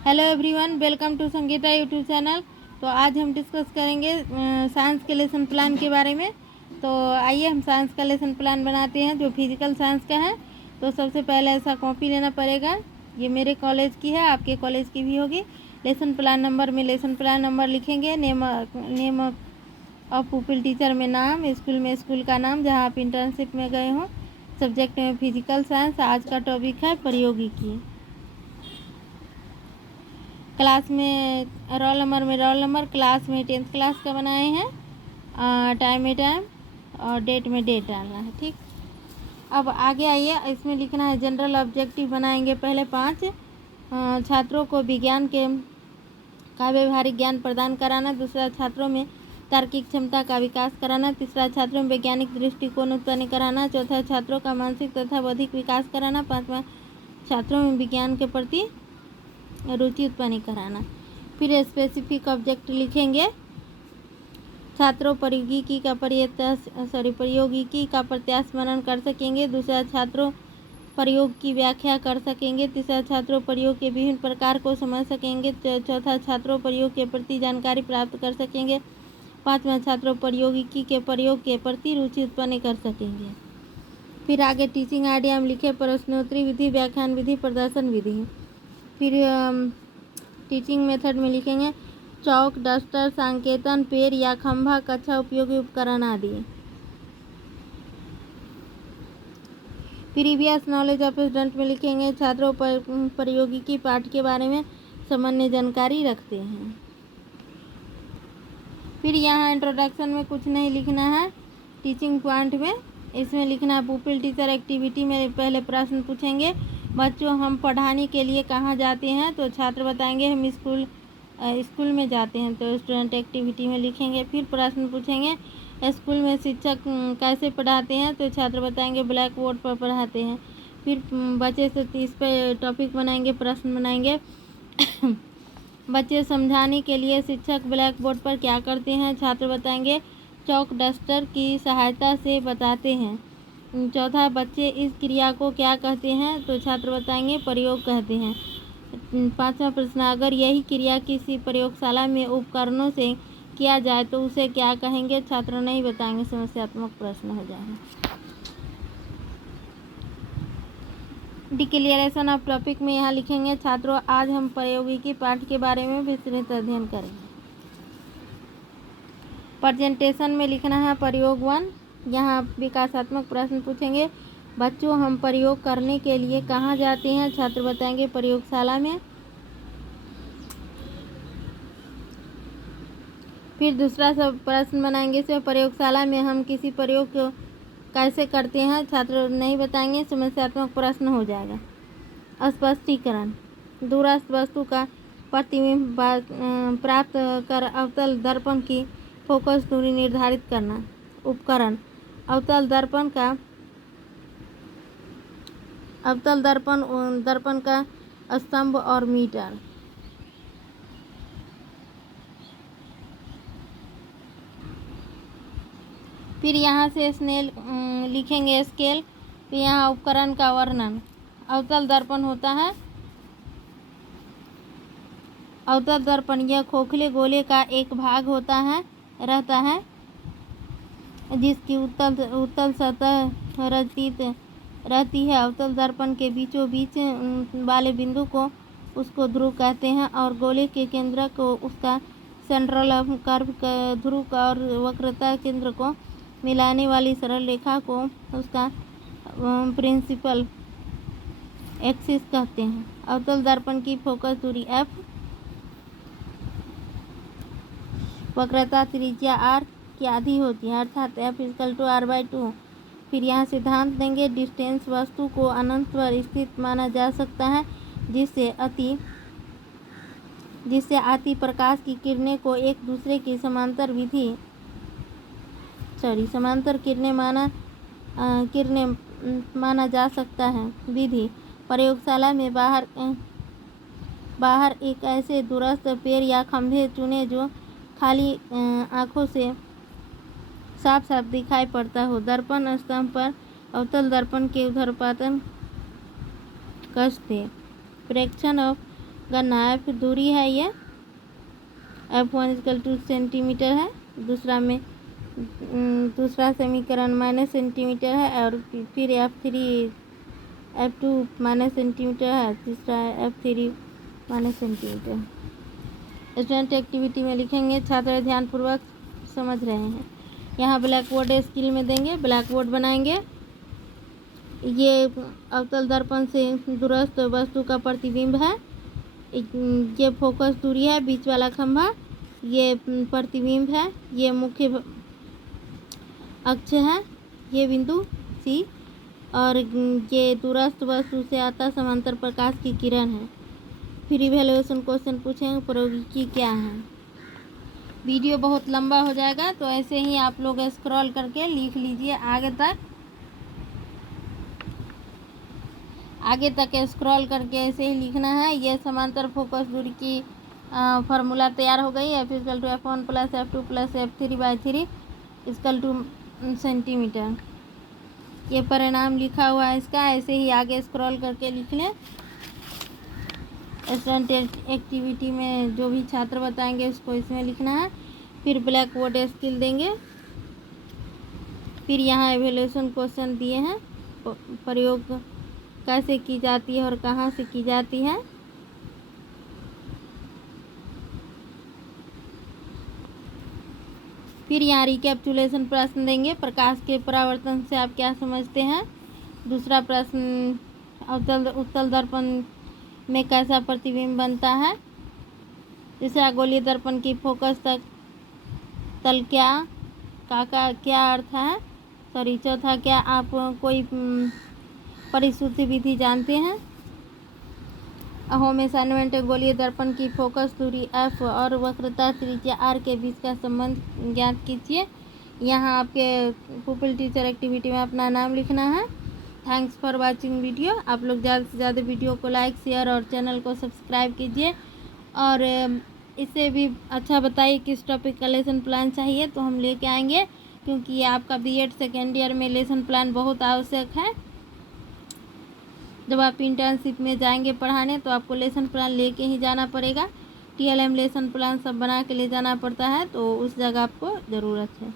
Hello everyone, welcome to Sangeeta YouTube channel. तो आज हम डिस्कस करेंगे साइंस के लेसन प्लान के बारे में। तो आइए हम साइंस का लेसन प्लान बनाते हैं जो फिजिकल साइंस का है। तो सबसे पहले ऐसा कॉपी लेना पड़ेगा। ये मेरे कॉलेज की है, आपके कॉलेज की भी होगी। लेसन प्लान नंबर में लेसन प्लान नंबर लिखेंगे, नेम ऑफ पुपिल टीचर में नाम, स्कूल में स्कूल का नाम जहाँ आप इंटर्नशिप में गए हों, सब्जेक्ट में फिजिकल साइंस। आज का टॉपिक है प्रौद्योगिकी। क्लास में रोल नंबर, क्लास में 10th क्लास का बनाए हैं, टाइम में टाइम और डेट में डेट डालना है। ठीक, अब आगे आइए, इसमें लिखना है जनरल ऑब्जेक्टिव बनाएंगे। पहले 5 छात्रों को विज्ञान का व्यवहारिक ज्ञान प्रदान कराना। दूसरा, छात्रों में तार्किक क्षमता का विकास कराना। तीसरा, छात्रों में वैज्ञानिक दृष्टिकोण उत्पन्न कराना। चौथा, छात्रों का मानसिक तथा बौद्धिक विकास कराना। पाँचवा, छात्रों में विज्ञान के प्रति रुचि उत्पन्न कराना। फिर स्पेसिफिक ऑब्जेक्ट लिखेंगे। छात्रों प्रौद्योगिकी का प्रत्यास्मरण कर सकेंगे। दूसरा, छात्रों प्रयोग की व्याख्या कर सकेंगे। तीसरा, छात्रों प्रयोग के विभिन्न प्रकार को समझ सकेंगे। चौथा, छात्रों प्रयोग के प्रति जानकारी प्राप्त कर सकेंगे। पाँचवा, छात्रों प्रौद्योगिकी के प्रयोग के प्रति रुचि उत्पन्न कर सकेंगे। फिर आगे टीचिंग आइडिया में लिखे प्रश्नोत्तरी विधि, व्याख्यान विधि, प्रदर्शन विधि। फिर टीचिंग मेथड में लिखेंगे चौक, डस्टर, संकेतन, पेड़ या खंभा, कक्षा उपयोगी उपकरण आदि। प्रीवियस नॉलेज ऑफ स्टूडेंट में लिखेंगे छात्रों प्रौद्योगिकी पाठ के बारे में सामान्य जानकारी रखते हैं। फिर यहाँ इंट्रोडक्शन में कुछ नहीं लिखना है। टीचिंग पॉइंट में इसमें लिखना है पुपिल टीचर एक्टिविटी में पहले प्रश्न पूछेंगे, बच्चों हम पढ़ाने के लिए कहाँ जाते हैं? तो छात्र बताएंगे हम स्कूल में जाते हैं। तो स्टूडेंट एक्टिविटी में लिखेंगे। फिर प्रश्न पूछेंगे स्कूल में शिक्षक कैसे पढ़ाते हैं? तो छात्र बताएंगे ब्लैक बोर्ड पर पढ़ाते हैं। फिर बच्चे से इस पर टॉपिक बनाएंगे, प्रश्न बनाएंगे। बच्चे समझाने के लिए शिक्षक ब्लैक बोर्ड पर क्या करते हैं? छात्र बताएंगे चौक डस्टर की सहायता से बताते हैं। चौथा, बच्चे इस क्रिया को क्या कहते हैं? तो छात्र बताएंगे प्रयोग कहते हैं। पांचवा प्रश्न, अगर यही क्रिया किसी प्रयोगशाला में उपकरणों से किया जाए तो उसे क्या कहेंगे? छात्र नहीं बताएंगे, समस्यात्मक प्रश्न हो जाएगा। डिक्लेरेशन ऑफ टॉपिक में यहाँ लिखेंगे छात्रों आज हम प्रौद्योगिकी पाठ के बारे में विस्तृत अध्ययन करेंगे। प्रेजेंटेशन में लिखना है प्रयोग 1। यहाँ विकासात्मक प्रश्न पूछेंगे, बच्चों हम प्रयोग करने के लिए कहाँ जाते हैं? छात्र बताएंगे प्रयोगशाला में। फिर दूसरा सब प्रश्न बनाएंगे, इसमें प्रयोगशाला में हम किसी प्रयोग को कैसे करते हैं? छात्र नहीं बताएंगे, समस्यात्मक प्रश्न हो जाएगा। स्पष्टीकरण, दूरस्थ वस्तु का प्रतिबिंब प्राप्त कर अवतल दर्पण की फोकस दूरी निर्धारित करना। उपकरण, अवतल दर्पण का स्तंभ और मीटर। फिर यहाँ से स्नेल लिखेंगे स्केल। फिर यहाँ उपकरण का वर्णन, अवतल दर्पण होता है। अवतल दर्पण यह खोखले गोले का एक भाग रहता है जिसकी उत्तल सतह रहती है। अवतल दर्पण के बीचों बीच वाले बिंदु को उसको ध्रुव कहते हैं और गोले के केंद्र को उसका सेंट्रल ऑफ कर्व ध्रुव और वक्रता केंद्र को मिलाने वाली सरल रेखा को उसका प्रिंसिपल एक्सिस कहते हैं। अवतल दर्पण की फोकस दूरी f, वक्रता त्रिज्या r की आधी होती है, अर्थात f=r/2। फिर यहाँ सिद्धांत देंगे, डिस्टेंस वस्तु को अनंत पर स्थित माना जा सकता है जिससे आती प्रकाश की किरणें को एक दूसरे की समांतर किरणें माना जा सकता है। विधि, प्रयोगशाला में बाहर एक ऐसे दूरस्थ पेड़ या खंभे चुने जो खाली आंखों से साफ साफ दिखाई पड़ता हो। दर्पण स्तंभ पर अवतल दर्पण के ऊर्ध्वपातन कस दे। प्रेक्षण ऑफ करना है। फिर दूरी है ये F1 = सेंटीमीटर है। दूसरा समीकरण माइनस सेंटीमीटर है, और फिर F2 माइनस सेंटीमीटर है, तीसरा F3 minus centimetre. Student activity में लिखेंगे, छात्र ध्यानपूर्वक समझ रहे हैं। यहाँ ब्लैक बोर्ड स्किल में देंगे, ब्लैक बोर्ड बनाएंगे। ये अवतल दर्पण से दूरस्थ वस्तु का प्रतिबिंब है। ये फोकस दूरी है, बीच वाला खंभा ये प्रतिबिंब है। ये मुख्य अक्ष है, ये बिंदु C, और ये दूरस्थ वस्तु से आता समांतर प्रकाश की किरण है। फिर इवैल्यूएशन क्वेश्चन पूछेंगे, प्रौद्योगिकी क्या है। वीडियो बहुत लंबा हो जाएगा, तो ऐसे ही आप लोग स्क्रॉल करके लिख लीजिए आगे तक स्क्रॉल करके ऐसे ही लिखना है। ये समांतर फोकस दूरी की फार्मूला तैयार हो गई। F = F1 + F2 + F3/3 = centimetre. ये परिणाम लिखा हुआ है इसका, ऐसे ही आगे स्क्रॉल करके लिख लें। स्टूडेंट एक्टिविटी में जो भी छात्र बताएंगे उसको इसमें लिखना है। फिर ब्लैक बोर्ड स्किल देंगे। फिर यहाँ इवैल्यूएशन क्वेश्चन दिए हैं, प्रयोग कैसे की जाती है और कहाँ से की जाती है। फिर यहाँ रिकैप्चुलेशन प्रश्न देंगे, प्रकाश के परावर्तन से आप क्या समझते हैं। दूसरा प्रश्न, उत्तल दर्पण में कैसा प्रतिबिंब बनता है। तीसरा, गोलीय दर्पण की फोकस तल का क्या अर्थ है। चौथा, क्या आप कोई परिशुद्धि विधि जानते हैं। होम असाइनमेंट, गोलीय दर्पण की फोकस दूरी F और वक्रता त्रिज्या R के बीच का संबंध ज्ञात कीजिए। यहाँ आपके पुपिल टीचर एक्टिविटी में अपना नाम लिखना है। Thanks for watching video. आप लोग ज़्यादा से ज़्यादा वीडियो को लाइक, शेयर और चैनल को सब्सक्राइब कीजिए। और इससे भी अच्छा बताइए किस टॉपिक का लेसन प्लान चाहिए, तो हम लेके आएंगे, क्योंकि ये आपका B.Ed सेकेंड ईयर में लेसन प्लान बहुत आवश्यक है। जब आप इंटर्नशिप में जाएंगे पढ़ाने, तो आपको लेसन प्लान लेके ही जाना पड़ेगा। TLM लेसन प्लान सब बना के ले जाना पड़ता है, तो उस जगह आपको ज़रूरत है।